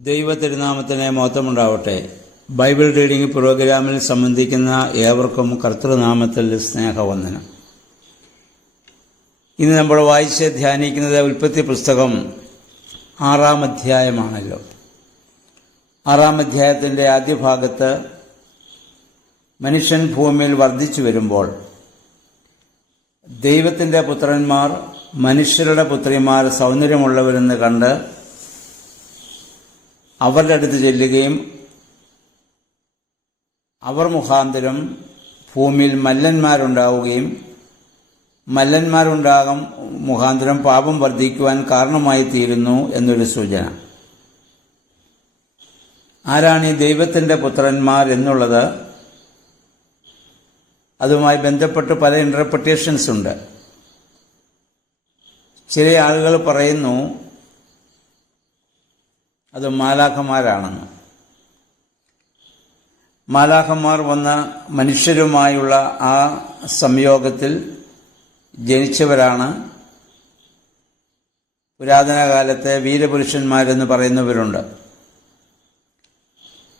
ദൈവ തിരുനാമത്തിന് മഹത്വമുണ്ടാവട്ടെ. Bible reading പ്രോഗ്രാമിൽ സംബന്ധിക്കുന്ന ഏവർക്കും കർത്തൃനാമത്തിൽ സ്നേഹവന്ദനം. ഇന്ന് നമ്മൾ വായിച്ച് ധ്യാനിക്കുന്നത് ഉൽപ്പത്തി പുസ്തകം 6-ാം അധ്യായമാണല്ലോ. 6-ാം അധ്യായത്തിൻ്റെ ആദ്യ ഭാഗത്ത് മനുഷ്യൻ ഭൂമിയിൽ വർദ്ധിച്ചു വരുമ്പോൾ ദൈവത്തിൻ്റെ പുത്രന്മാർ മനുഷ്യരുടെ പുത്രിമാർ സൗന്ദര്യമുള്ളവരെന്ന് കണ്ട് അവരുടെ അടുത്ത് ചെല്ലുകയും അവർ മുഖാന്തരം ഭൂമിയിൽ മല്ലന്മാരുണ്ടാവുകയും മല്ലന്മാരുണ്ടാകും മുഖാന്തരം പാപം വർദ്ധിക്കുവാൻ കാരണമായി തീരുന്നു എന്നൊരു സൂചന. ആരാണ് ഈ ദൈവത്തിൻ്റെ പുത്രന്മാർ എന്നുള്ളത്, അതുമായി ബന്ധപ്പെട്ട് പല ഇന്റർപ്രിട്ടേഷൻസ് ഉണ്ട്. ചില ആളുകൾ പറയുന്നു അത് മാലാഖമാരാണെന്ന്. മാലാഖമാർ വന്ന മനുഷ്യരുമായുള്ള ആ സംയോഗത്തിൽ ജനിച്ചവരാണ് പുരാതന കാലത്തെ വീരപുരുഷന്മാരെന്ന് പറയുന്നവരുണ്ട്.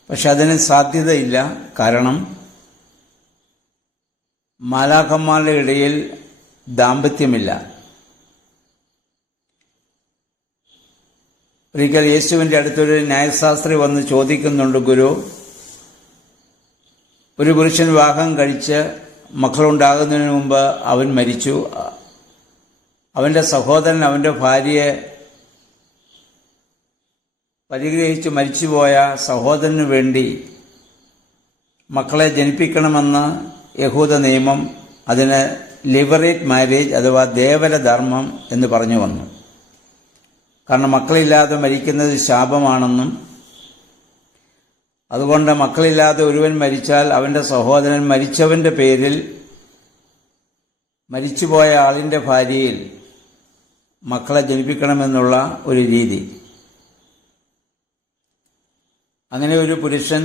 പക്ഷെ അതിന് സാധ്യതയില്ല. കാരണം മാലാഖമാരുടെ ഇടയിൽ ദാമ്പത്യമില്ല. ഒരിക്കൽ യേശുവിൻ്റെ അടുത്തൊരു ന്യായശാസ്ത്രി വന്ന് ചോദിക്കുന്നുണ്ട്, ഗുരു, ഒരു പുരുഷൻ വിവാഹം കഴിച്ച് മക്കളുണ്ടാകുന്നതിന് മുമ്പ് അവൻ മരിച്ചു. അവൻ്റെ സഹോദരൻ അവൻ്റെ ഭാര്യയെ പരിഗ്രഹിച്ച് മരിച്ചുപോയ സഹോദരന് വേണ്ടി മക്കളെ ജനിപ്പിക്കണമെന്ന് യഹൂദ നിയമം, അതിന് ലിബറേറ്റ് മാരേജ് അഥവാ ദേവരധർമ്മം എന്ന് പറഞ്ഞു വന്നു. കാരണം മക്കളില്ലാതെ മരിക്കുന്നത് ശാപമാണെന്നും അതുകൊണ്ട് മക്കളില്ലാതെ ഒരുവൻ മരിച്ചാൽ അവൻ്റെ സഹോദരൻ മരിച്ചവൻ്റെ പേരിൽ മരിച്ചുപോയ ആളിൻ്റെ ഭാര്യയിൽ മക്കളെ ജനിപ്പിക്കണമെന്നുള്ള ഒരു രീതി. അങ്ങനെ ഒരു പുരുഷൻ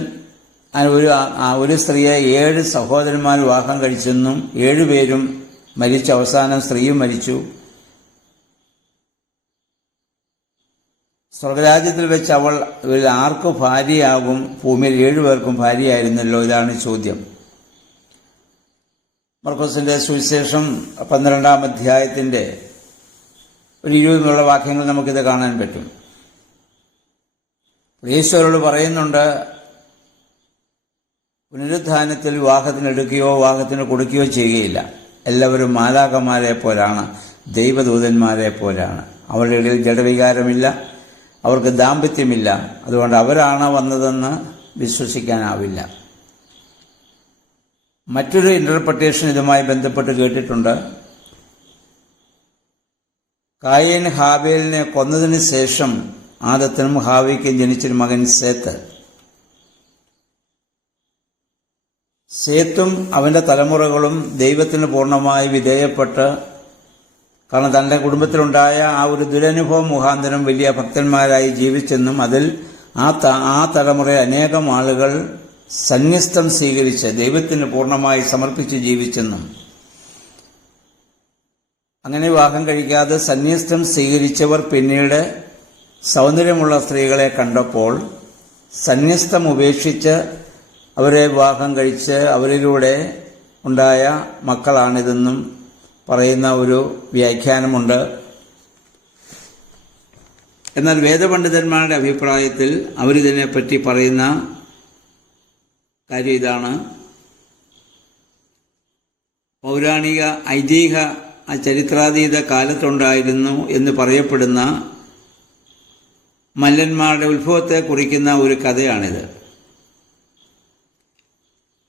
ഒരു സ്ത്രീയെ 7 സഹോദരന്മാർ വിവാഹം കഴിച്ചെന്നും 7 പേരും മരിച്ച അവസാനം സ്ത്രീയും മരിച്ചു. സ്വർഗരാജ്യത്തിൽ വെച്ച് അവൾ ആർക്ക് ഭാര്യയാകും? ഭൂമിയിൽ 7 പേർക്കും ഭാര്യയായിരുന്നല്ലോ. ഇതാണ് ചോദ്യം. മർക്കോസിന്റെ സുവിശേഷം 12-ാം അധ്യായത്തിന്റെ ഒരു 20 വാക്യങ്ങൾ നമുക്കിത് കാണാൻ പറ്റും. യേശുവരോട് പറയുന്നുണ്ട്, പുനരുത്ഥാനത്തിൽ വിവാഹത്തിനെടുക്കുകയോ വിവാഹത്തിന് കൊടുക്കുകയോ ചെയ്യുകയില്ല. എല്ലാവരും മാലാഖമാരെ പോലാണ്, ദൈവദൂതന്മാരെ പോലാണ്. അവരുടെ ഇടയിൽ ജഡവികാരമില്ല, അവർക്ക് ദാമ്പത്യമില്ല. അതുകൊണ്ട് അവരാണ് വന്നതെന്ന് വിശ്വസിക്കാനാവില്ല. മറ്റൊരു ഇന്റർപ്രിട്ടേഷൻ ഇതുമായി ബന്ധപ്പെട്ട് കേട്ടിട്ടുണ്ട്. കായീൻ ഹാബേലിനെ കൊന്നതിന് ശേഷം ആദത്തിനും ഹാവയ്ക്കും ജനിച്ചൊരു മകൻ സേത്തും അവന്റെ തലമുറകളും ദൈവത്തിന് പൂർണ്ണമായി വിധേയപ്പെട്ട്, കാരണം തന്റെ കുടുംബത്തിലുണ്ടായ ആ ഒരു ദുരനുഭവം മുഖാന്തരം വലിയ ഭക്തന്മാരായി ജീവിച്ചെന്നും അതിൽ ആ തലമുറയിൽ അനേകം ആളുകൾ സന്യസ്തം സ്വീകരിച്ച് ദൈവത്തിന് പൂർണ്ണമായി സമർപ്പിച്ച് ജീവിച്ചെന്നും, അങ്ങനെ വിവാഹം കഴിക്കാതെ സന്യസ്തം സ്വീകരിച്ചവർ പിന്നീട് സൗന്ദര്യമുള്ള സ്ത്രീകളെ കണ്ടപ്പോൾ സന്യസ്തം ഉപേക്ഷിച്ച് അവരെ വിവാഹം കഴിച്ച് അവരിലൂടെ ഉണ്ടായ മക്കളാണിതെന്നും പറയുന്ന ഒരു വ്യാഖ്യാനമുണ്ട്. എന്നാൽ വേദപണ്ഡിതന്മാരുടെ അഭിപ്രായത്തിൽ അവരിതിനെപ്പറ്റി പറയുന്ന കാര്യം ഇതാണ്: പൗരാണിക ഐതിഹ്യ ചരിത്രാതീത കാലത്തുണ്ടായിരുന്നു എന്ന് പറയപ്പെടുന്ന മല്ലന്മാരുടെ ഉത്ഭവത്തെ കുറിക്കുന്ന ഒരു കഥയാണിത്.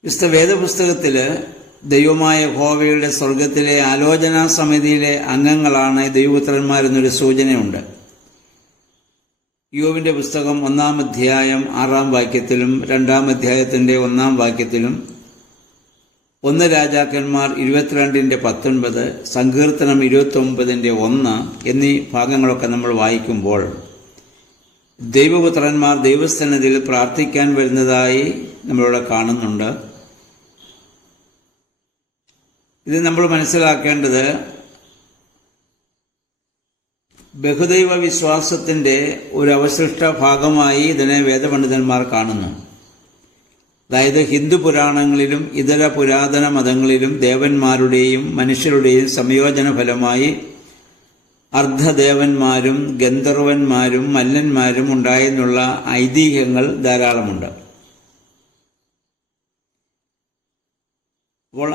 വിശുദ്ധ വേദപുസ്തകത്തിൽ ദൈവമായ യഹോവയുടെ സ്വർഗത്തിലെ ആലോചനാ സമിതിയിലെ അംഗങ്ങളാണ് ദൈവപുത്രന്മാരെന്നൊരു സൂചനയുണ്ട്. യോബിന്റെ പുസ്തകം 1-ാം അധ്യായം 6-ാം വാക്യത്തിലും 2-ാം അധ്യായത്തിന്റെ 1-ാം വാക്യത്തിലും 1 രാജാക്കന്മാർ 22-19, സങ്കീർത്തനം 29-1 എന്നീ ഭാഗങ്ങളൊക്കെ നമ്മൾ വായിക്കുമ്പോൾ ദൈവപുത്രന്മാർ ദൈവസന്നിധിയിൽ പ്രാർത്ഥിക്കാൻ വരുന്നതായി നമ്മളിവിടെ കാണുന്നുണ്ട്. ഇത് നമ്മൾ മനസ്സിലാക്കേണ്ടത്, ബഹുദൈവ വിശ്വാസത്തിന്റെ ഒരു അവശിഷ്ട ഭാഗമായി ഇതിനെ വേദപണ്ഡിതന്മാർ കാണുന്നു. അതായത് ഹിന്ദു പുരാണങ്ങളിലും ഇതര പുരാതന മതങ്ങളിലും ദേവന്മാരുടെയും മനുഷ്യരുടെയും സംയോജന ഫലമായി അർദ്ധദേവന്മാരും ഗന്ധർവന്മാരും മല്ലന്മാരും ഉണ്ടായെന്നുള്ള ഐതിഹ്യങ്ങൾ ധാരാളമുണ്ട്. അപ്പോൾ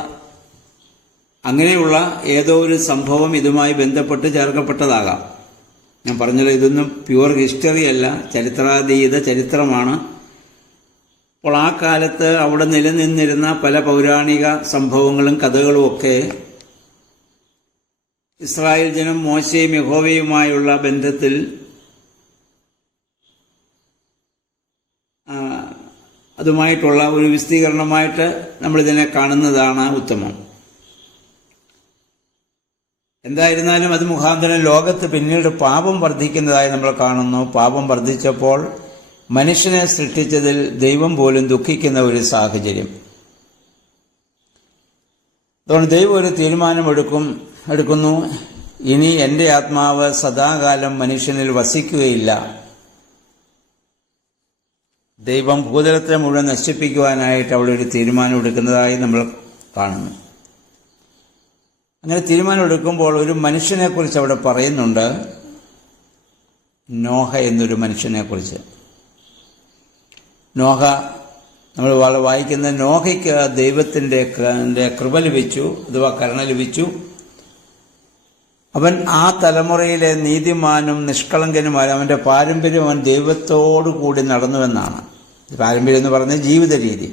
അങ്ങനെയുള്ള ഏതോ ഒരു സംഭവം ഇതുമായി ബന്ധപ്പെട്ട് ചേർക്കപ്പെട്ടതാകാം. ഞാൻ പറഞ്ഞല്ലോ, ഇതൊന്നും പ്യുവർ ഹിസ്റ്ററി അല്ല, ചരിത്രാതീത ചരിത്രമാണ്. അപ്പോൾ ആ കാലത്ത് അവിടെ നിലനിന്നിരുന്ന പല പൗരാണിക സംഭവങ്ങളും കഥകളും ഒക്കെ ഇസ്രായേൽ ജനം മോശയും യഹോവയുമായുള്ള ബന്ധത്തിൽ അതുമായിട്ടുള്ള ഒരു വിശദീകരണമായിട്ട് നമ്മളിതിനെ കാണുന്നതാണ് ഉത്തമം. എന്തായിരുന്നാലും അത് മുഖാന്തരം ലോകത്ത് പിന്നീട് പാപം വർദ്ധിക്കുന്നതായി നമ്മൾ കാണുന്നു. പാപം വർദ്ധിച്ചപ്പോൾ മനുഷ്യനെ സൃഷ്ടിച്ചതിൽ ദൈവം പോലും ദുഃഖിക്കുന്ന ഒരു സാഹചര്യം. അതുകൊണ്ട് ദൈവം ഒരു തീരുമാനം എടുക്കുന്നു, ഇനി എൻ്റെ ആത്മാവ് സദാകാലം മനുഷ്യനിൽ വസിക്കുകയില്ല. ദൈവം ഭൂതലത്തെ മുഴുവൻ നശിപ്പിക്കുവാനായിട്ട് അവിടെ ഒരു തീരുമാനം എടുക്കുന്നതായി നമ്മൾ കാണുന്നു. അങ്ങനെ തീരുമാനം എടുക്കുമ്പോൾ ഒരു മനുഷ്യനെക്കുറിച്ച് അവിടെ പറയുന്നുണ്ട്, നോഹ എന്നൊരു മനുഷ്യനെക്കുറിച്ച്. നോഹ നമ്മൾ വായിക്കുന്ന നോഹയ്ക്ക് ദൈവത്തിൻ്റെ കൃപ ലഭിച്ചു, അഥവാ കരുണ ലഭിച്ചു. അവൻ ആ തലമുറയിലെ നീതിമാനും നിഷ്കളങ്കനുമായ അവൻ്റെ പാരമ്പര്യം അവൻ ദൈവത്തോടു കൂടി നടന്നുവെന്നാണ്. പാരമ്പര്യം എന്ന് പറഞ്ഞ ജീവിത രീതി.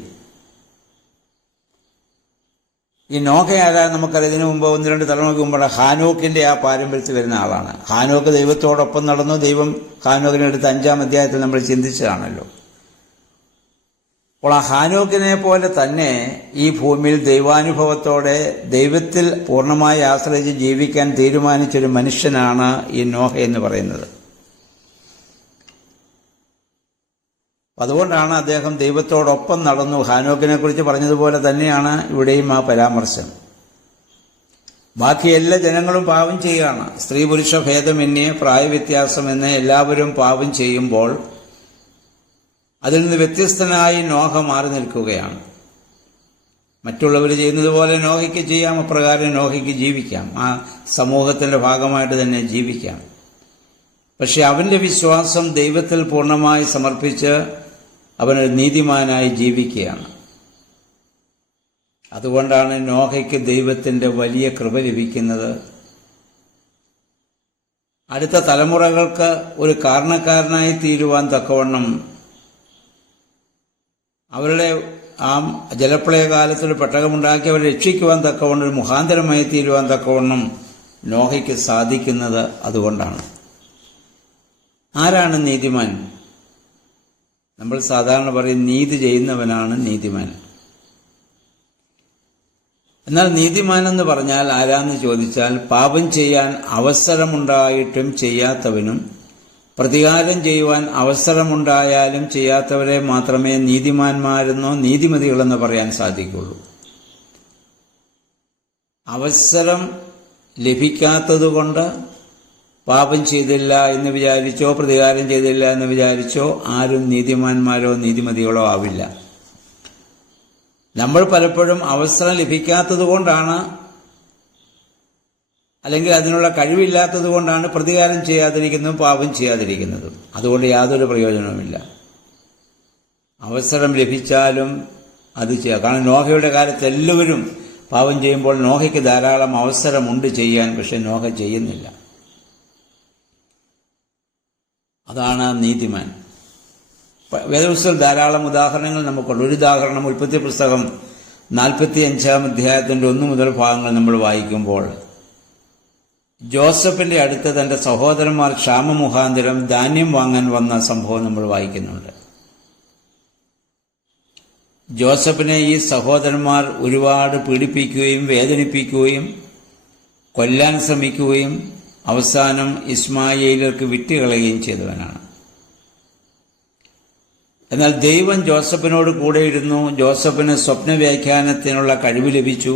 ഈ നോഹ ആരാ നമുക്കറിയാം. ഇതിനു മുമ്പ് 1-2 തലമുറയ്ക്ക് മുമ്പാണ് ഹാനോക്കിന്റെ ആ പാരമ്പര്യത്തിൽ വരുന്ന ആളാണ്. ഹാനോക്ക് ദൈവത്തോടൊപ്പം നടന്നു. ദൈവം ഹാനോക്കിനെ എടുത്ത് 5-ാം അധ്യായത്തിൽ നമ്മൾ ചിന്തിച്ചതാണല്ലോ. അപ്പോൾ ആ ഹാനോക്കിനെ പോലെ തന്നെ ഈ ഭൂമിയിൽ ദൈവാനുഭവത്തോടെ ദൈവത്തിൽ പൂർണ്ണമായി ആശ്രയിച്ച് ജീവിക്കാൻ തീരുമാനിച്ചൊരു മനുഷ്യനാണ് ഈ നോഹ എന്ന് പറയുന്നത്. അതുകൊണ്ടാണ് അദ്ദേഹം ദൈവത്തോടൊപ്പം നടന്നു. ഹാനോക്കിനെ കുറിച്ച് പറഞ്ഞതുപോലെ തന്നെയാണ് ഇവിടെയും ആ പരാമർശം. ബാക്കി എല്ലാ ജനങ്ങളും പാപം ചെയ്യുകയാണ്. സ്ത്രീ പുരുഷ ഭേദമന്യേ പ്രായവ്യത്യാസമെന്ന് എല്ലാവരും പാപം ചെയ്യുമ്പോൾ അതിൽ നിന്ന് വ്യത്യസ്തനായി നോഹ മാറി നിൽക്കുകയാണ്. മറ്റുള്ളവർ ചെയ്യുന്നത് പോലെ നോഹയ്ക്ക് ചെയ്യാം, അപ്രകാരം നോഹയ്ക്ക് ജീവിക്കാം, ആ സമൂഹത്തിന്റെ ഭാഗമായിട്ട് തന്നെ ജീവിക്കാം. പക്ഷെ അവന്റെ വിശ്വാസം ദൈവത്തിൽ പൂർണ്ണമായി സമർപ്പിച്ച് അവനൊരു നീതിമാനായി ജീവിക്കുകയാണ്. അതുകൊണ്ടാണ് നോഹയ്ക്ക് ദൈവത്തിന്റെ വലിയ കൃപ ലഭിക്കുന്നത്. അടുത്ത തലമുറകൾക്ക് ഒരു കാരണക്കാരനായി തീരുവാൻ തക്കവണ്ണം, അവരുടെ ആ ജലപ്രളയകാലത്തൊരു പെട്ടകമുണ്ടാക്കി അവരെ രക്ഷിക്കുവാൻ തക്കവണ്ണം, ഒരു മുഖാന്തരമായി തീരുവാൻ തക്കവണ്ണം നോഹയ്ക്ക് സാധിക്കുന്നത് അതുകൊണ്ടാണ്. ആരാണ് നീതിമാൻ? നമ്മൾ സാധാരണ പറയും നീതി ചെയ്യുന്നവനാണ് നീതിമാൻ. എന്നാൽ നീതിമാൻ എന്ന് പറഞ്ഞാൽ ആരാന്ന് ചോദിച്ചാൽ, പാപം ചെയ്യാൻ അവസരമുണ്ടായിട്ടും ചെയ്യാത്തവനും പ്രതികാരം ചെയ്യുവാൻ അവസരമുണ്ടായാലും ചെയ്യാത്തവരെ മാത്രമേ നീതിമാന്മാരെന്നോ നീതിമതികളെന്നോ പറയാൻ സാധിക്കുള്ളൂ. അവസരം ലഭിക്കാത്തതുകൊണ്ട് പാപം ചെയ്തില്ല എന്ന് വിചാരിച്ചോ പ്രതികാരം ചെയ്തില്ല എന്ന് വിചാരിച്ചോ ആരും നീതിമാന്മാരോ നീതിമതികളോ ആവില്ല. നമ്മൾ പലപ്പോഴും അവസരം ലഭിക്കാത്തത് കൊണ്ടാണ്, അല്ലെങ്കിൽ അതിനുള്ള കഴിവില്ലാത്തത് കൊണ്ടാണ് പ്രതികാരം ചെയ്യാതിരിക്കുന്നതും പാപം ചെയ്യാതിരിക്കുന്നതും. അതുകൊണ്ട് യാതൊരു പ്രയോജനവുമില്ല. അവസരം ലഭിച്ചാലും അത് ചെയ്യാം. കാരണം നോഹയുടെ കാലത്ത് എല്ലാവരും പാപം ചെയ്യുമ്പോൾ നോഹയ്ക്ക് ധാരാളം അവസരമുണ്ട് ചെയ്യാൻ, പക്ഷെ നോഹ ചെയ്യുന്നില്ല. അതാണ് നീതിമാൻ. വേദപുസ്തകത്തിൽ ധാരാളം ഉദാഹരണങ്ങൾ നമുക്കുണ്ട്. ഒരു ഉദാഹരണം ഉൽപ്പത്തി പുസ്തകം 45-ാം അധ്യായത്തിന്റെ 1 മുതൽ ഭാഗങ്ങൾ നമ്മൾ വായിക്കുമ്പോൾ, ജോസഫിന്റെ അടുത്ത് തന്റെ സഹോദരന്മാർ ക്ഷാമമുഖാന്തരം ധാന്യം വാങ്ങാൻ വന്ന സംഭവം നമ്മൾ വായിക്കുന്നുണ്ട്. ജോസഫിനെ ഈ സഹോദരന്മാർ ഒരുപാട് പീഡിപ്പിക്കുകയും വേദനിപ്പിക്കുകയും കൊല്ലാൻ ശ്രമിക്കുകയും അവസാനം ഇസ്മായേലിയർക്ക് വിറ്റുകളയുകയും ചെയ്തവനാണ്. എന്നാൽ ദൈവം ജോസഫിനോട് കൂടെയിരുന്നു. ജോസഫിന് സ്വപ്നവ്യാഖ്യാനത്തിനുള്ള കഴിവ് ലഭിച്ചു.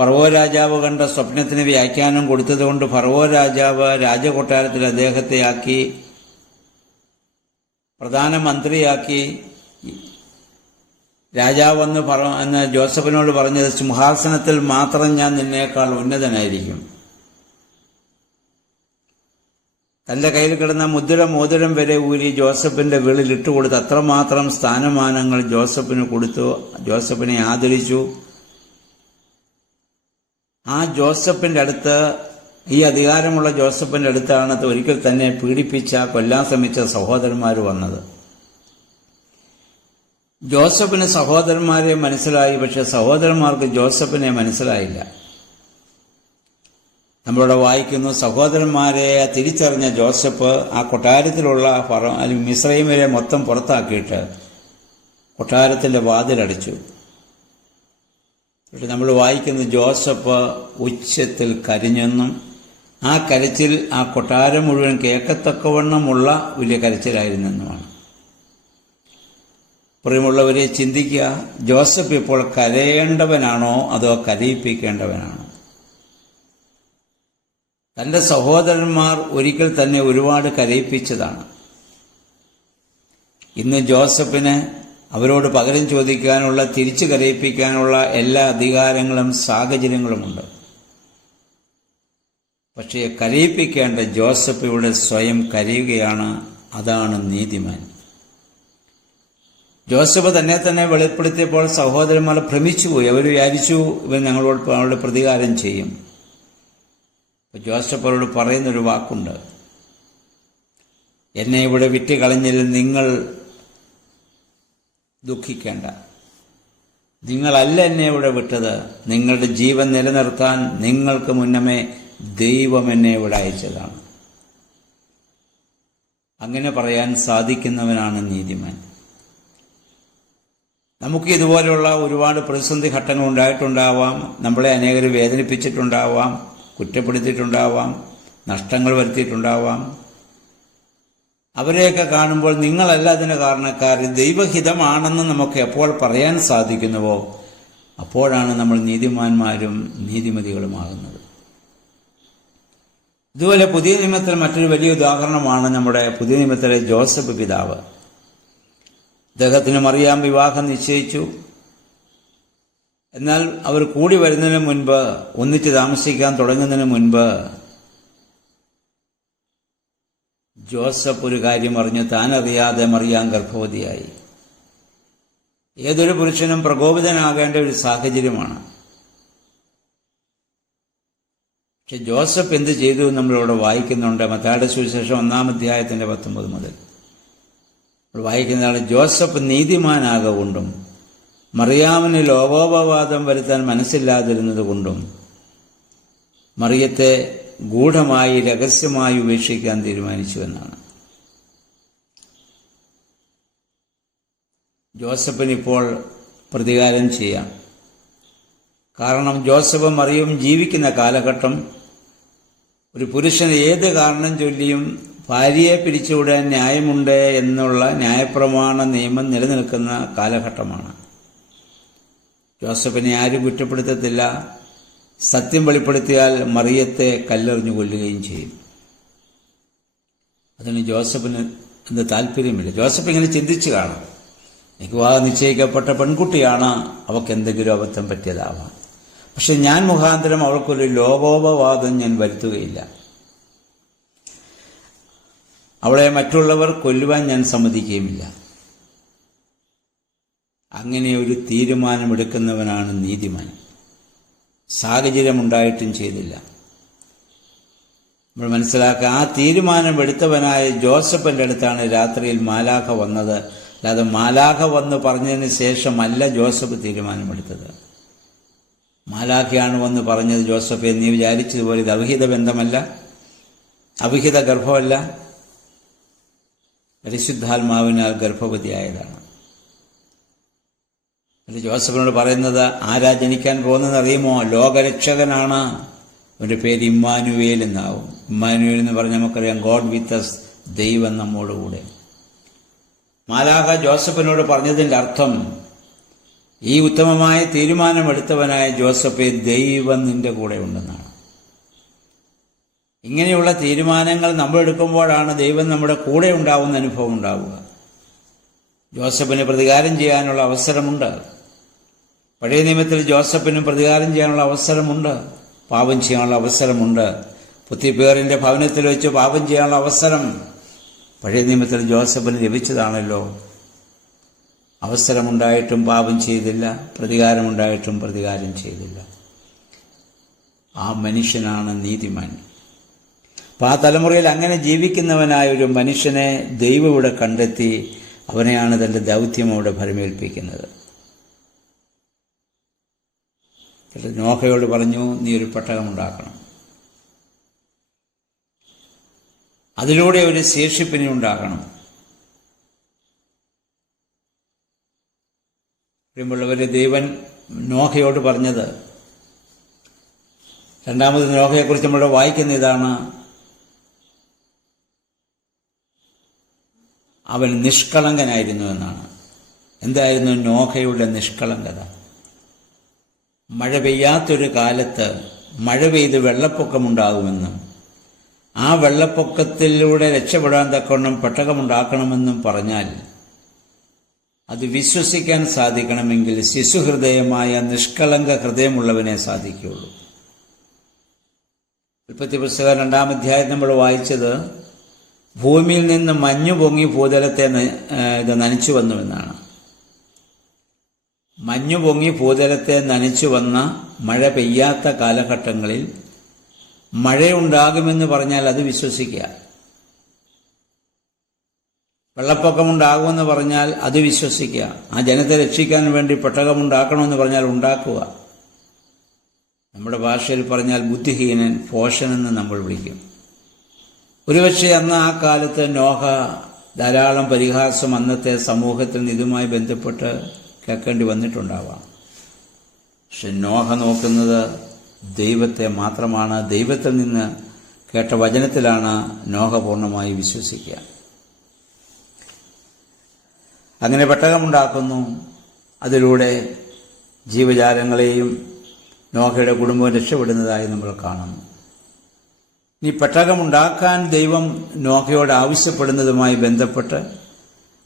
ഫറവോ രാജാവ് കണ്ട സ്വപ്നത്തിന് വ്യാഖ്യാനം കൊടുത്തതുകൊണ്ട് ഫറവോ രാജാവ് രാജകൊട്ടാരത്തിൽ അദ്ദേഹത്തെ ആക്കി പ്രധാനമന്ത്രിയാക്കി. രാജാവ് എന്ന് ജോസഫിനോട് പറഞ്ഞത്, സിംഹാസനത്തിൽ മാത്രം ഞാൻ നിന്നേക്കാൾ ഉന്നതനായിരിക്കും. തന്റെ കയ്യിൽ കിടന്ന മുദ്ര മോതിരം വരെ ഊരി ജോസഫിന്റെ വിളിൽ ഇട്ടുകൊടുത്ത് അത്രമാത്രം സ്ഥാനമാനങ്ങൾ ജോസഫിന് കൊടുത്തു. ജോസഫിനെ ആദരിച്ചു. ആ ജോസഫിന്റെ അടുത്ത്, ഈ അധികാരമുള്ള ജോസഫിന്റെ അടുത്താണ് ഒരിക്കൽ തന്നെ പീഡിപ്പിച്ച, കൊല്ലാൻ ശ്രമിച്ച സഹോദരന്മാർ വന്നത്. ജോസഫിന് സഹോദരന്മാരെ മനസ്സിലായി, പക്ഷെ സഹോദരന്മാർക്ക് ജോസഫിനെ മനസ്സിലായില്ല. നമ്മളിവിടെ വായിക്കുന്നു, സഹോദരന്മാരെ തിരിച്ചറിഞ്ഞ ജോസഫ് ആ കൊട്ടാരത്തിലുള്ള മിസ്രൈമിലെ മൊത്തം പുറത്താക്കിയിട്ട് കൊട്ടാരത്തിന്റെ വാതിലടച്ചു. പക്ഷെ നമ്മൾ വായിക്കുന്നത് ജോസഫ് ഉച്ചത്തിൽ കരഞ്ഞെന്നും ആ കരച്ചിൽ ആ കൊട്ടാരം മുഴുവൻ കേൾക്കത്തക്കവണ്ണമുള്ള വലിയ കരച്ചിലായിരുന്നെന്നുമാണ്. പ്രിയമുള്ളവരെ, ചിന്തിക്കുക, ജോസഫ് ഇപ്പോൾ കരയേണ്ടവനാണോ അതോ കരയിപ്പിക്കേണ്ടവനാണോ? തന്റെ സഹോദരന്മാർ ഒരിക്കൽ തന്നെ ഒരുപാട് കരയിപ്പിച്ചതാണ്. ഇന്ന് ജോസഫിന് അവരോട് പകരം ചോദിക്കാനുള്ള, തിരിച്ചു കരയിപ്പിക്കാനുള്ള എല്ലാ അധികാരങ്ങളും സാഹചര്യങ്ങളുമുണ്ട്. പക്ഷേ കരയിപ്പിക്കേണ്ട ജോസഫ് ഇവിടെ സ്വയം കരയുകയാണ്. അതാണ് നീതിമാൻ. ജോസഫ് തന്നെ വെളിപ്പെടുത്തിയപ്പോൾ സഹോദരന്മാർ ഭ്രമിച്ചുപോയി. അവർ വിചാരിച്ചു ഇവൻ ഞങ്ങളോട് പ്രതികാരം ചെയ്യും. ജോസഫ് അവരോട് പറയുന്നൊരു വാക്കുണ്ട്, എന്നെ ഇവിടെ വിറ്റ് കളഞ്ഞതിൽ നിങ്ങൾ ദുഃഖിക്കേണ്ട. നിങ്ങളല്ല എന്നെ ഇവിടെ വിട്ടത്. നിങ്ങളുടെ ജീവൻ നിലനിർത്താൻ നിങ്ങൾക്ക് മുന്നമേ ദൈവം എന്നെ ഇവിടെ അയച്ചതാണ്. അങ്ങനെ പറയാൻ സാധിക്കുന്നവനാണ് നീതിമാൻ. നമുക്ക് ഇതുപോലെയുള്ള ഒരുപാട് പ്രതിസന്ധി ഘട്ടങ്ങൾ ഉണ്ടായിട്ടുണ്ടാവാം. നമ്മളെ അനേകർ വേദനിപ്പിച്ചിട്ടുണ്ടാവാം, കുറ്റപ്പെടുത്തിയിട്ടുണ്ടാവാം, നഷ്ടങ്ങൾ വരുത്തിയിട്ടുണ്ടാവാം. അവരെയൊക്കെ കാണുമ്പോൾ നിങ്ങളല്ല അതിന് കാരണക്കാർ, ദൈവഹിതമാണെന്ന് നമുക്ക് എപ്പോൾ പറയാൻ സാധിക്കുന്നുവോ അപ്പോഴാണ് നമ്മൾ നീതിമാന്മാരും നീതിമതികളുമാകുന്നത്. ഇതുപോലെ പുതിയ നിയമത്തിൽ മറ്റൊരു വലിയ ഉദാഹരണമാണ് നമ്മുടെ പുതിയ നിയമത്തിലെ ജോസഫ് പിതാവ്. അദ്ദേഹത്തിന് മറിയാം വിവാഹം നിശ്ചയിച്ചു. എന്നാൽ അവർ കൂടി വരുന്നതിന് മുൻപ്, ഒന്നിച്ച് താമസിക്കാൻ തുടങ്ങുന്നതിന് മുൻപ് ജോസഫ് ഒരു കാര്യം അറിഞ്ഞു. താനറിയാതെ മറിയാം ഗർഭവതിയായി. ഏതൊരു പുരുഷനും പ്രകോപിതനാകേണ്ട ഒരു സാഹചര്യമാണ്. പക്ഷെ ജോസഫ് എന്ത് ചെയ്തു നമ്മളിവിടെ വായിക്കുന്നുണ്ട്. മത്തായിയുടെ സുവിശേഷം 1-ാം അധ്യായത്തിന്റെ 19 മുതൽ നമ്മൾ വായിക്കുന്നതാണ്, ജോസഫ് നീതിമാനാകൊണ്ടും മറിയാമിന് ലോകോപവാദം വരുത്താൻ മനസ്സില്ലാതിരുന്നത് കൊണ്ടും മറിയത്തെ ഗൂഢമായി രഹസ്യമായി ഉപേക്ഷിക്കാൻ തീരുമാനിച്ചു എന്നാണ്. ജോസഫിനിപ്പോൾ പ്രതികാരം ചെയ്യാം. കാരണം ജോസഫ് മറിയവും ജീവിക്കുന്ന കാലഘട്ടം ഒരു പുരുഷൻ ഏത് കാരണം ചൊല്ലിയും ഭാര്യയെ പിരിച്ചുവിടാൻ ന്യായമുണ്ട് എന്നുള്ള ന്യായപ്രമാണ നിയമം നിലനിൽക്കുന്ന കാലഘട്ടമാണ്. ജോസഫിനെ ആരും കുറ്റപ്പെടുത്തത്തില്ല. സത്യം വെളിപ്പെടുത്തിയാൽ മറിയത്തെ കല്ലെറിഞ്ഞു കൊല്ലുകയും ചെയ്യും. അതിന് ജോസഫിന് എന്ത് താല്പര്യമില്ല. ജോസഫ് ഇങ്ങനെ ചിന്തിച്ചു കാണും, എനിക്ക് വിവാഹം നിശ്ചയിക്കപ്പെട്ട പെൺകുട്ടിയാണ്, അവൾക്ക് എന്തെങ്കിലും അബദ്ധം പറ്റിയതാവാം. പക്ഷെ ഞാൻ മുഖാന്തരം അവൾക്കൊരു ലോകോപവാദം ഞാൻ വരുത്തുകയില്ല. അവളെ മറ്റുള്ളവർ കൊല്ലുവാൻ ഞാൻ സമ്മതിക്കുകയുമില്ല. അങ്ങനെ ഒരു തീരുമാനമെടുക്കുന്നവനാണ് നീതിമാൻ. സാഹചര്യമുണ്ടായിട്ടും ചെയ്തില്ല. നമ്മൾ മനസ്സിലാക്കുക, ആ തീരുമാനമെടുത്തവനായ ജോസഫിന്റെ അടുത്താണ് രാത്രിയിൽ മാലാഖ വന്നത്. അല്ലാതെ മാലാഖ വന്ന് പറഞ്ഞതിന് ശേഷമല്ല ജോസഫ് തീരുമാനമെടുത്തത്. മാലാഖയാണ് വന്ന് പറഞ്ഞത്, ജോസഫെ നീ വിചാരിച്ചതുപോലെ ഇത് അവിഹിത ബന്ധമല്ല, അവിഹിത ഗർഭമല്ല, പരിശുദ്ധാത്മാവിനാൽ ഗർഭവതിയായതാണ്. ജോസഫിനോട് പറയുന്നത്, ആരാ ജനിക്കാൻ പോകുന്നത് അറിയുമോ? ലോകരക്ഷകനാണ്. അവന്റെ പേര് ഇമ്മാനുവേൽ എന്നാവും. ഇമ്മാനുവേൽ എന്ന് പറഞ്ഞാൽ നമുക്കറിയാം, ഗോഡ് വിത്ത് അസ്, ദൈവം നമ്മോടുകൂടെ. മാലാഖ ജോസഫിനോട് പറഞ്ഞതിൻ്റെ അർത്ഥം, ഈ ഉത്തമമായ തീരുമാനമെടുത്തവനായ ജോസഫെ, ദൈവം നിന്റെ കൂടെ ഉണ്ടെന്നാണ്. ഇങ്ങനെയുള്ള തീരുമാനങ്ങൾ നമ്മൾ എടുക്കുമ്പോഴാണ് ദൈവം നമ്മുടെ കൂടെ ഉണ്ടാവുന്ന അനുഭവം ഉണ്ടാവുക. ജോസഫിന് പ്രതികാരം ചെയ്യാനുള്ള അവസരമുണ്ട്. പഴയ നിയമത്തിൽ ജോസഫിനും പ്രതികാരം ചെയ്യാനുള്ള അവസരമുണ്ട്, പാപം ചെയ്യാനുള്ള അവസരമുണ്ട്. പുത്തിപ്പേറിന്റെ ഭവനത്തിൽ വെച്ച് പാപം ചെയ്യാനുള്ള അവസരം പഴയ നിയമത്തിൽ ജോസഫിന് ലഭിച്ചതാണല്ലോ. അവസരമുണ്ടായിട്ടും പാപം ചെയ്തില്ല, പ്രതികാരമുണ്ടായിട്ടും പ്രതികാരം ചെയ്തില്ല. ആ മനുഷ്യനാണ് നീതിമാൻ. അപ്പം ആ തലമുറയിൽ അങ്ങനെ ജീവിക്കുന്നവനായ ഒരു മനുഷ്യനെ ദൈവം ഇവിടെ കണ്ടെത്തി അവനെയാണ് തൻ്റെ ദൗത്യം അവിടെ ഫലമേൽപ്പിക്കുന്നത്. നോഹയോട് പറഞ്ഞു, നീ ഒരു പെട്ടകമുണ്ടാക്കണം, അതിലൂടെ ഒരു ശേഷിപ്പിനെ ഉണ്ടാക്കണം. പ്രിയമുള്ളവരെ, ദൈവൻ നോഹയോട് പറഞ്ഞത്, രണ്ടാമത് നോഹയെക്കുറിച്ച് നമ്മളിവിടെ വായിക്കുന്ന ഇതാണ്, അവൻ നിഷ്കളങ്കനായിരുന്നു എന്നാണ്. എന്തായിരുന്നു നോഹയുടെ നിഷ്കളങ്കത? മഴ പെയ്യാത്തൊരു കാലത്ത് മഴ പെയ്ത് വെള്ളപ്പൊക്കമുണ്ടാകുമെന്നും ആ വെള്ളപ്പൊക്കത്തിലൂടെ രക്ഷപ്പെടാൻ തക്കവണ്ണം പെട്ടകമുണ്ടാക്കണമെന്നും പറഞ്ഞാൽ അത് വിശ്വസിക്കാൻ സാധിക്കണമെങ്കിൽ ശിശുഹൃദയമായ നിഷ്കളങ്ക ഹൃദയമുള്ളവനെ സാധിക്കുകയുള്ളൂ. ഉൽപ്പത്തി പുസ്തകം 2-ാം അധ്യായം നമ്മൾ വായിച്ചത്, ഭൂമിയിൽ നിന്ന് മഞ്ഞു പൊങ്ങി ഭൂതലത്തെ ഇത് നനച്ചു വന്നുവെന്നാണ്. മഞ്ഞു പൊങ്ങി ഭൂതലത്തെ നനച്ചു വന്ന മഴ പെയ്യാത്ത കാലഘട്ടങ്ങളിൽ മഴയുണ്ടാകുമെന്ന് പറഞ്ഞാൽ അത് വിശ്വസിക്കുക. വെള്ളപ്പൊക്കമുണ്ടാകുമെന്ന് പറഞ്ഞാൽ അത് വിശ്വസിക്കുക. ആ ജനത്തെ രക്ഷിക്കാൻ വേണ്ടി പെട്ടകമുണ്ടാക്കണമെന്ന് പറഞ്ഞാൽ ഉണ്ടാക്കുക. നമ്മുടെ ഭാഷയിൽ പറഞ്ഞാൽ ബുദ്ധിഹീനൻ, ഭോഷനെന്ന് നമ്മൾ വിളിക്കും. ഒരുപക്ഷെ അന്ന് ആ കാലത്ത് നോഹ ധാരാളം പരിഹാസം അന്നത്തെ സമൂഹത്തിൽ ഇതുമായി ബന്ധപ്പെട്ട് കേൾക്കേണ്ടി വന്നിട്ടുണ്ടാവാം. പക്ഷെ നോഹ നോക്കുന്നത് ദൈവത്തെ മാത്രമാണ്. ദൈവത്തിൽ നിന്ന് കേട്ട വചനത്തിലാണ് നോഹ പൂർണ്ണമായി വിശ്വസിക്കുക. അങ്ങനെ പെട്ടകമുണ്ടാക്കുന്നു. അതിലൂടെ ജീവജാലങ്ങളെയും നോഹയുടെ കുടുംബവും രക്ഷപ്പെടുന്നതായി നമ്മൾ കാണുന്നു. ഈ പെട്ടകമുണ്ടാക്കാൻ ദൈവം നോഹയോട് ആവശ്യപ്പെടുന്നതുമായി ബന്ധപ്പെട്ട്,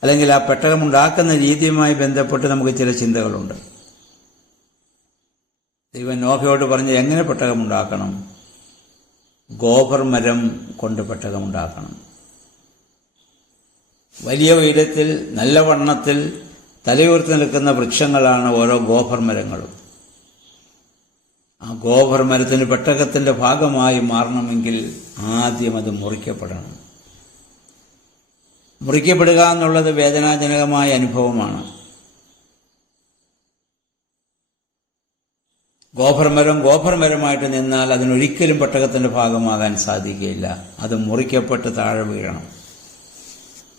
അല്ലെങ്കിൽ ആ പെട്ടകമുണ്ടാക്കുന്ന രീതിയുമായി ബന്ധപ്പെട്ട് നമുക്ക് ചില ചിന്തകളുണ്ട്. ദൈവം നോഹയോട് പറഞ്ഞ് എങ്ങനെ പെട്ടകമുണ്ടാക്കണം? ഗോപർ മരം കൊണ്ട് പെട്ടകമുണ്ടാക്കണം. വലിയ ഉയരത്തിൽ നല്ല വണ്ണത്തിൽ തലയുയർത്തി നിൽക്കുന്ന വൃക്ഷങ്ങളാണ് ഓരോ ഗോപർ മരങ്ങളും. ആ ഗോപർ മരത്തിന് പെട്ടകത്തിന്റെ ഭാഗമായി മാറണമെങ്കിൽ ആദ്യം അത് മുറിക്കപ്പെടണം. മുറിക്കപ്പെടുക എന്നുള്ളത് വേദനാജനകമായ അനുഭവമാണ്. ഗോപർമരമായിട്ട് നിന്നാൽ അതിനൊരിക്കലും പെട്ടകത്തിന്റെ ഭാഗമാകാൻ സാധിക്കുകയില്ല. അത് മുറിക്കപ്പെട്ട് താഴെ വീഴണം.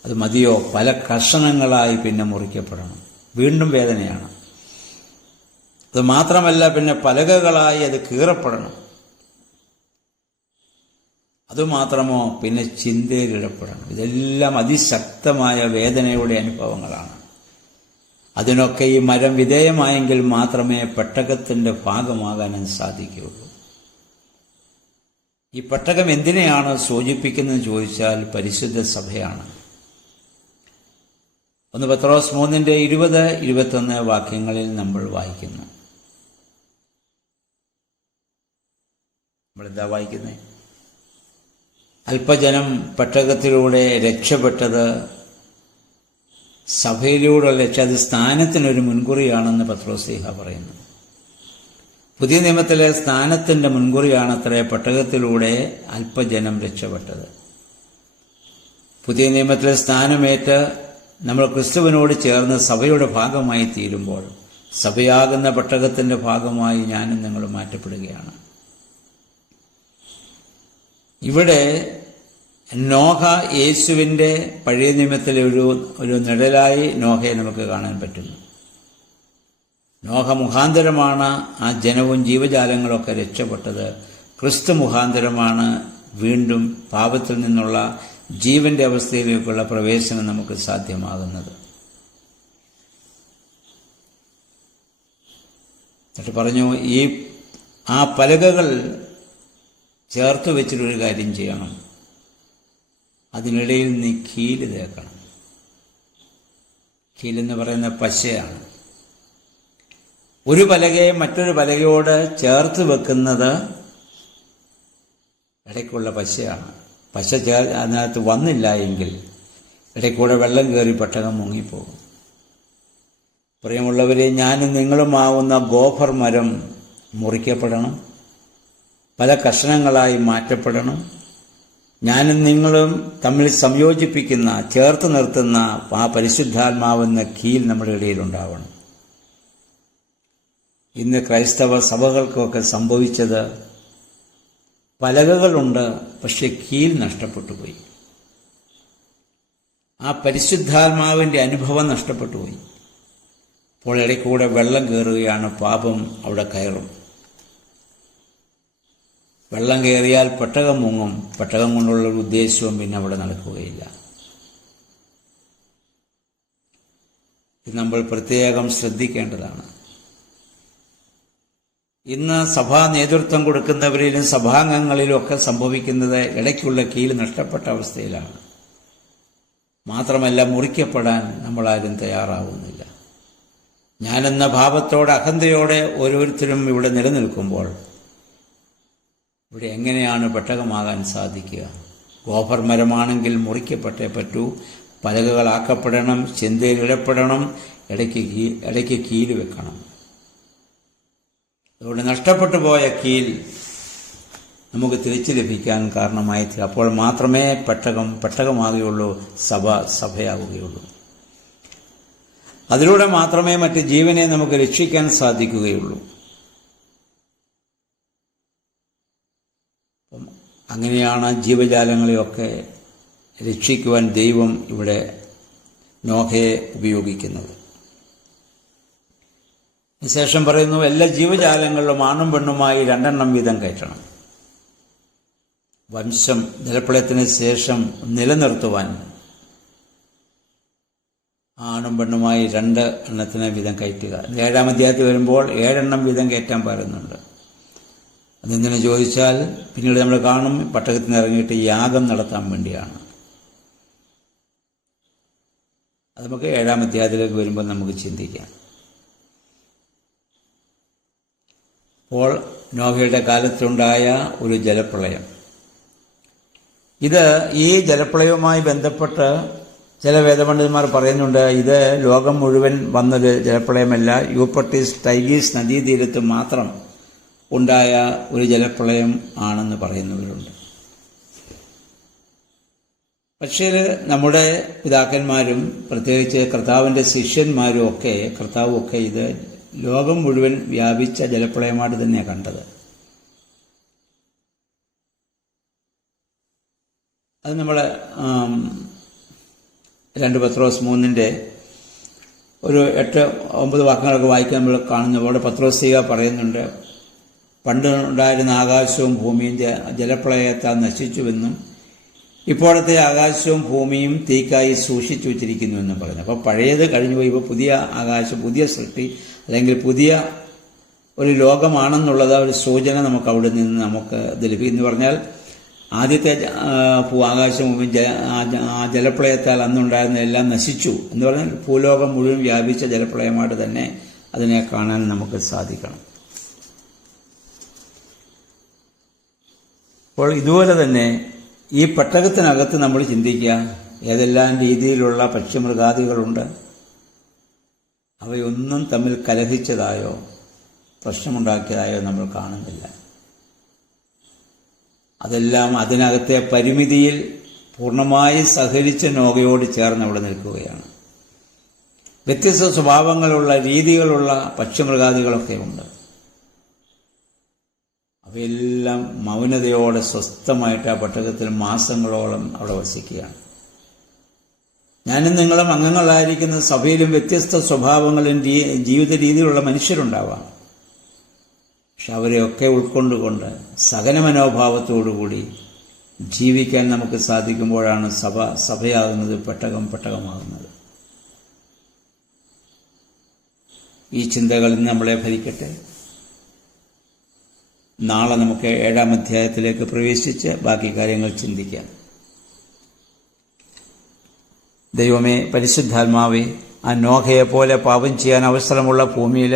അത് മതിയോ, പല കഷണങ്ങളായി പിന്നെ മുറിക്കപ്പെടണം. വീണ്ടും വേദനയാണ്. അത് മാത്രമല്ല, പിന്നെ പലകകളായി അത് കീറപ്പെടണം. അതുമാത്രമോ, പിന്നെ ചിന്തയിലിടപ്പെടണം. ഇതെല്ലാം അതിശക്തമായ വേദനയുടെ അനുഭവങ്ങളാണ്. അതിനൊക്കെ ഈ മരം വിധേയമായെങ്കിൽ മാത്രമേ പെട്ടകത്തിന്റെ ഭാഗമാകാനും സാധിക്കുകയുള്ളൂ. ഈ പെട്ടകം എന്തിനെയാണ് സൂചിപ്പിക്കുന്നത് ചോദിച്ചാൽ പരിശുദ്ധ സഭയാണ്. 1 പത്രോസ് 3:20-21 വാക്യങ്ങളിൽ നമ്മൾ വായിക്കുന്നു. നമ്മളെന്താ വായിക്കുന്നത്? അല്പജനം പെട്ടകത്തിലൂടെ രക്ഷപ്പെട്ടത് സഭയിലൂടെയുള്ള രക്ഷ, അത് സ്ഥാനത്തിനൊരു മുൻകുറിയാണെന്ന് പത്രോസ്ലീഹ പറയുന്നു. പുതിയ നിയമത്തിലെ സ്ഥാനത്തിന്റെ മുൻകുറിയാണത്രേ പെട്ടകത്തിലൂടെ അല്പജനം രക്ഷപ്പെട്ടത്. പുതിയ നിയമത്തിലെ സ്ഥാനമേറ്റ് നമ്മൾ ക്രിസ്തുവിനോട് ചേർന്ന് സഭയുടെ ഭാഗമായി തീരുമ്പോൾ സഭയാകുന്ന പെട്ടകത്തിന്റെ ഭാഗമായി ഞാനും നിങ്ങൾ മാറ്റപ്പെടുകയാണ്. ഇവിടെ നോഹ യേശുവിൻ്റെ പഴയ നിയമത്തിലെ ഒരു നിഴലായി നോഹയെ നമുക്ക് കാണാൻ പറ്റുന്നു. നോഹ മുഖാന്തരമാണ് ആ ജനവും ജീവജാലങ്ങളൊക്കെ രക്ഷപ്പെട്ടത്. ക്രിസ്തു മുഖാന്തരമാണ് വീണ്ടും പാപത്തിൽ നിന്നുള്ള ജീവന്റെ അവസ്ഥയിലേക്കുള്ള പ്രവേശനം നമുക്ക് സാധ്യമാകുന്നത്. എന്നിട്ട് പറഞ്ഞു, ആ പലകകൾ ചേർത്ത് വെച്ചിട്ടൊരു കാര്യം ചെയ്യണം, അതിനിടയിൽ നീ കീല് തേക്കണം. കീലെന്ന് പറയുന്ന പശയാണ്. ഒരു പലകയെ മറ്റൊരു പലകയോട് ചേർത്ത് വെക്കുന്നത് ഇടയ്ക്കുള്ള പശയാണ്. പശ അതിനകത്ത് വന്നില്ല എങ്കിൽ ഇടയ്ക്കൂടെ വെള്ളം കയറി പെട്ടകം മുങ്ങിപ്പോകും. പ്രിയമുള്ളവരെ, ഞാനും നിങ്ങളുമാവുന്ന ഗോഫർ മരം മുറിക്കപ്പെടണം, പല കഷണങ്ങളായി മാറ്റപ്പെടണം. ഞാനും നിങ്ങളും തമ്മിൽ സംയോജിപ്പിക്കുന്ന, ചേർത്ത് നിർത്തുന്ന ആ പരിശുദ്ധാത്മാവെന്ന കീൽ നമ്മുടെ ഇടയിലുണ്ടാവണം. ഇന്ന് ക്രൈസ്തവ സഭകൾക്കൊക്കെ സംഭവിച്ചത്, പലകകളുണ്ട്, പക്ഷെ കീൽ നഷ്ടപ്പെട്ടു പോയി. ആ പരിശുദ്ധാത്മാവിൻ്റെ അനുഭവം നഷ്ടപ്പെട്ടു പോയി. അപ്പോൾ ഇടയ്ക്കൂടെ വെള്ളം കയറുകയാണ്, പാപം അവിടെ കയറും. വെള്ളം കയറിയാൽ പെട്ടകം മുങ്ങും. പെട്ടകം കൊണ്ടുള്ള ഒരു ഉദ്ദേശവും പിന്നെ അവിടെ നടക്കുകയില്ല. ഇത് നമ്മൾ പ്രത്യേകം ശ്രദ്ധിക്കേണ്ടതാണ്. ഇന്ന് സഭാ നേതൃത്വം കൊടുക്കുന്നവരിലും സഭാംഗങ്ങളിലും ഒക്കെ സംഭവിക്കുന്നത് ഇടയ്ക്കുള്ള കീല് നഷ്ടപ്പെട്ട അവസ്ഥയിലാണ്. മാത്രമല്ല, മുറിക്കപ്പെടാൻ നമ്മളാരും തയ്യാറാവുന്നില്ല. ഞാനെന്ന ഭാവത്തോടെ, അഹന്തയോടെ ഓരോരുത്തരും ഇവിടെ നിലനിൽക്കുമ്പോൾ ഇവിടെ എങ്ങനെയാണ് പെട്ടകമാകാൻ സാധിക്കുക? ഗോഫർ മരമാണെങ്കിൽ മുറിക്കപ്പെട്ടേ പറ്റൂ, പലകകളാക്കപ്പെടണം, ചിന്തയിലിടപ്പെടണം, ഇടയ്ക്ക് കീല് വെക്കണം. അതുകൊണ്ട് നഷ്ടപ്പെട്ടു പോയ കീൽ നമുക്ക് തിരിച്ചു ലഭിക്കാൻ കാരണമായി തീരും. അപ്പോൾ മാത്രമേ പെട്ടകമാകുകയുള്ളൂ, സഭയാവുകയുള്ളൂ. അതിലൂടെ മാത്രമേ മറ്റ് ജീവനെ നമുക്ക് രക്ഷിക്കാൻ സാധിക്കുകയുള്ളൂ. അങ്ങനെയാണ് ജീവജാലങ്ങളെയൊക്കെ രക്ഷിക്കുവാൻ ദൈവം ഇവിടെ നോഹയെ ഉപയോഗിക്കുന്നത്. ശേഷം പറയുന്നു, എല്ലാ ജീവജാലങ്ങളിലും ആണും പെണ്ണുമായി 2 വീതം കയറ്റണം. വംശം ജലപ്രളയത്തിന് ശേഷം നിലനിർത്തുവാൻ ആണും പെണ്ണുമായി 2 വീതം കയറ്റുക. 7-ാം അധ്യായത്തിൽ വരുമ്പോൾ 7 വീതം കയറ്റാൻ പറയുന്നുണ്ട്. അതെന്തിനു ചോദിച്ചാൽ, പിന്നീട് നമ്മൾ കാണും, പട്ടകത്തിൽ നിന്ന് ഇറങ്ങിയിട്ട് യാഗം നടത്താൻ വേണ്ടിയാണ്. അത് നമുക്ക് 7-ാം അധ്യായത്തിലേക്ക് വരുമ്പോൾ നമുക്ക് ചിന്തിക്കാം. അപ്പോൾ നോഹയുടെ കാലത്തുണ്ടായ ഒരു ജലപ്രളയം, ഈ ജലപ്രളയവുമായി ബന്ധപ്പെട്ട് ചില വേദപണ്ഡിതന്മാർ പറയുന്നുണ്ട്, ഇത് ലോകം മുഴുവൻ വന്നൊരു ജലപ്രളയമല്ല, യൂഫ്രട്ടീസ് ടൈഗ്രീസ് നദീതീരത്ത് മാത്രം ഉണ്ടായ ഒരു ജലപ്രളയം ആണെന്ന് പറയുന്നവരുണ്ട്. പക്ഷേ നമ്മുടെ പിതാക്കന്മാരും പ്രത്യേകിച്ച് കർത്താവിൻ്റെ ശിഷ്യന്മാരും ഒക്കെ, കർത്താവും ഒക്കെ ഇത് ലോകം മുഴുവൻ വ്യാപിച്ച ജലപ്രളയമായിട്ട് തന്നെയാണ് കണ്ടത്. അത് നമ്മൾ 2 പത്രോസ് 3 ഒരു 8-9 വാക്യങ്ങളൊക്കെ വായിക്കാൻ നമ്മൾ കാണുന്നതോടെ പത്രോസ്ലീഹ പറയുന്നുണ്ട്, പണ്ട് ഉണ്ടായിരുന്ന ആകാശവും ഭൂമിയും ജലപ്രളയത്താൽ നശിച്ചുവെന്നും ഇപ്പോഴത്തെ ആകാശവും ഭൂമിയും തീക്കായി സൂക്ഷിച്ചു വച്ചിരിക്കുന്നുവെന്നും പറഞ്ഞു. അപ്പോൾ പഴയത് കഴിഞ്ഞുപോയി, ഇപ്പോൾ പുതിയ ആകാശം, പുതിയ സൃഷ്ടി അല്ലെങ്കിൽ പുതിയ ഒരു ലോകമാണെന്നുള്ളത് ഒരു സൂചന നമുക്ക് അവിടെ നിന്ന് നമുക്ക് ലഭിക്കുന്നു. പറഞ്ഞാൽ ആദ്യത്തെ ആകാശം ജലപ്രളയത്താൽ അന്നുണ്ടായിരുന്ന എല്ലാം നശിച്ചു എന്ന് പറഞ്ഞാൽ ഭൂലോകം മുഴുവൻ വ്യാപിച്ച ജലപ്രളയമായിട്ട് തന്നെ അതിനെ കാണാൻ നമുക്ക് സാധിക്കണം. അപ്പോൾ ഇതുപോലെ തന്നെ ഈ പെട്ടകത്തിനകത്ത് നമ്മൾ ചിന്തിക്കുക, ഏതെല്ലാം രീതിയിലുള്ള പക്ഷിമൃഗാദികളുണ്ട്, അവയൊന്നും തമ്മിൽ കലഹിച്ചതായോ പ്രശ്നമുണ്ടാക്കിയതായോ നമ്മൾ കാണുന്നില്ല. അതെല്ലാം അതിനകത്തെ പരിമിതിയിൽ പൂർണ്ണമായി സഹകരിച്ച് നോഹയോട് ചേർന്ന് അവിടെ നിൽക്കുകയാണ്. വ്യത്യസ്ത സ്വഭാവങ്ങളുള്ള, രീതികളുള്ള പക്ഷിമൃഗാദികളൊക്കെ ഉണ്ട്. അവയെല്ലാം മൗനതയോടെ സ്വസ്ഥമായിട്ട് ആ പെട്ടകത്തിൽ മാസങ്ങളോളം അവിടെ വസിക്കുകയാണ്. ഞാനും നിങ്ങളും അംഗങ്ങളായിരിക്കുന്ന സഭയിലും വ്യത്യസ്ത സ്വഭാവങ്ങളും ജീവിത രീതിയിലുള്ള മനുഷ്യരുണ്ടാവാം. പക്ഷെ അവരെയൊക്കെ ഉൾക്കൊണ്ടുകൊണ്ട് സഹന മനോഭാവത്തോടുകൂടി ജീവിക്കാൻ നമുക്ക് സാധിക്കുമ്പോഴാണ് സഭയാകുന്നത്, പെട്ടകമാകുന്നത്. ഈ ചിന്തകൾ നമ്മളെ ഭരിക്കട്ടെ. നാളെ നമുക്ക് 7-ാം അധ്യായത്തിലേക്ക് പ്രവേശിച്ച് ബാക്കി കാര്യങ്ങൾ ചിന്തിക്കാം. ദൈവമേ, പരിശുദ്ധാത്മാവേ, ആ നോഹയെപ്പോലെ പാപം ചെയ്യാൻ അവസരമുള്ള ഭൂമിയിൽ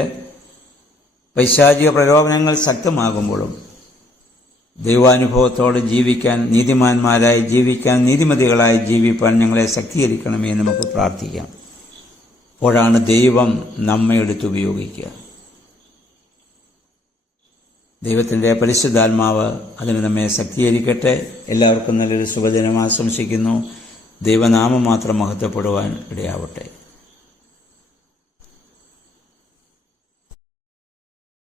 പൈശാചിക പ്രലോഭനങ്ങൾ ശക്തമാകുമ്പോഴും ദൈവാനുഭവത്തോടെ ജീവിക്കാൻ, നീതിമാന്മാരായി ജീവിക്കാൻ, നീതിമതികളായി ജീവിപ്പാൻ ഞങ്ങളെ ശക്തീകരിക്കണമേ എന്ന് നമുക്ക് പ്രാർത്ഥിക്കാം. അപ്പോഴാണ് ദൈവം നമ്മെ എടുത്തുപയോഗിക്കുക. ദൈവത്തിൻ്റെ പരിശുദ്ധാത്മാവ് അതിന് നമ്മെ ശക്തീകരിക്കട്ടെ. എല്ലാവർക്കും നല്ലൊരു ശുഭദിനം ആശംസിക്കുന്നു. ദൈവനാമം മാത്രം മഹത്വപ്പെടുവാൻ ഇടയാവട്ടെ.